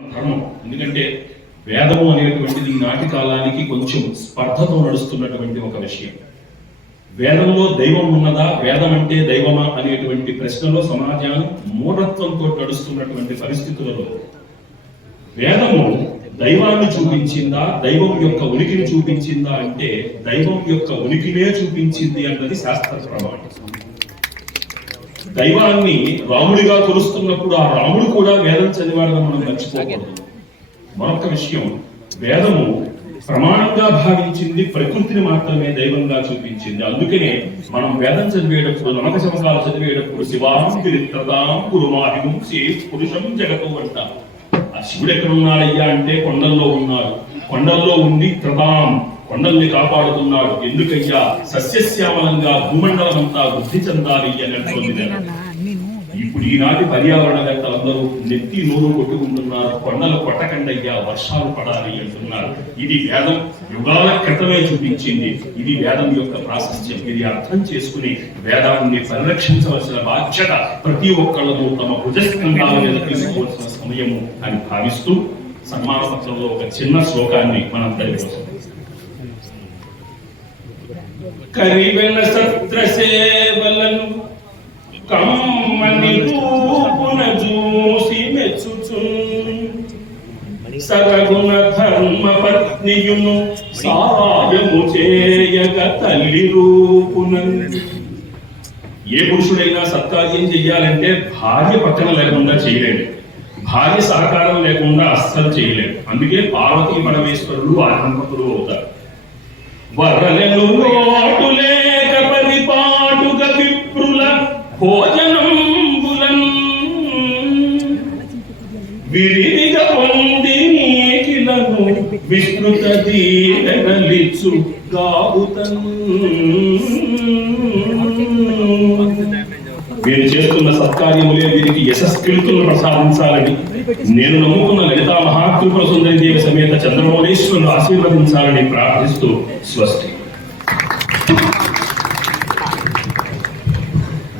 ధర్మం. ఎందుకంటే వేదము అనేటువంటిది నాటి కాలానికి కొంచెం స్పర్ధతో నడుస్తున్నటువంటి ఒక విషయం. వేదంలో దైవం ఉన్నదా, వేదం అంటే దైవమా అనేటువంటి ప్రశ్నలో సమాజాన్ని మూఢత్వంతో నడుస్తున్నటువంటి పరిస్థితులలో వేదము దైవాన్ని చూపించిందా, దైవం యొక్క ఉనికిని చూపించిందా అంటే దైవం యొక్క ఉనికినే చూపించింది అన్నది శాస్త్ర ప్రమాణం. దైవాన్ని రాముడిగా కొలుస్తున్నప్పుడు ఆ రాముడు కూడా వేదం చదివాడని మనం మర్చిపోకూడదు. మరొక విషయం, వేదము ప్రమాణంగా భావించింది ప్రకృతిని మాత్రమే దైవంగా చూపించింది. అందుకనే మనం వేదం చదివేటప్పుడు, నమక శమకాలు చదివేటప్పుడు శివాం గిరిత్రదాం కురుమాహిం పురుషం జగతో అంటారు. ఆ శివుడు ఎక్కడ ఉన్నాడయ్యా అంటే కొండల్లో ఉన్నాడు. కొండల్లో ఉండి త్రదాం, కొండల్ని కాపాడుతున్నాడు. ఎందుకయ్యా, సస్యశ్యామలంగా భూమండలం అంతా వృద్ధి చెందాలి అని అంటుంది. ఇప్పుడు ఈనాటి పర్యావరణవేత్తలందరూ నెత్తి నోరు కొట్టుకుంటున్నారు, కొండలు కొట్టకండయ్యా వర్షాలు పడాలి అంటున్నారు. ఇది వేదం యుగాల క్రితమే చూపించింది. ఇది వేదం యొక్క ప్రాశస్త్యం. ఇది అర్థం చేసుకుని వేదాన్ని పరిరక్షించవలసిన బాధ్యత ప్రతి ఒక్కళ్ళను తమ భుజస్కంధాల మీద తీసుకోవాల్సిన సమయము అని భావిస్తూ సన్మాన పత్రంలో ఒక చిన్న శ్లోకాన్ని మనం తెలియవచ్చు. కరివెన సత్ర సేవలను కమ్మని రూపున చూసి మెచ్చుచు సరగుణ ధర్మ పత్నియును సాయము చేయగ తల్లి రూపున. ఏ పురుషుడైనా సత్కార్యం చెయ్యాలంటే భార్య పక్కన లేకుండా చేయలేడు, భార్య సహకారం లేకుండా అస్సలు చేయలేడు. అందుకే పార్వతీ పరమేశ్వరులు ఆ దంపతులు అవుతారు. వరలను లోటు లేక పరిపాటుగా విప్రుల భోజనంబులం విరివిగా పొంది నీకిలను విస్తృత దీనలిచ్చు గావుతన్. వీరు చేస్తున్న సత్కార్యములే వీరికి యశస్కృతులను ప్రసాదించాలని, నేను నమ్ముకున్న లలితా మహాత్రిపుర సుందరి దేవి సమేత చంద్రమౌళేశ్వరులు ఆశీర్వదించాలని ప్రార్థిస్తూ స్వస్తి.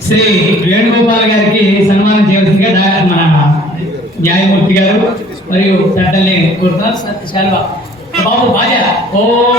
శ్రీ వేణుగోపాల్ గారికి సన్మానం చేయవలసిందిగా మన న్యాయమూర్తి గారు మరియు పెద్దల్ని కోరుతున్నారు. బాబు బాజా ఓం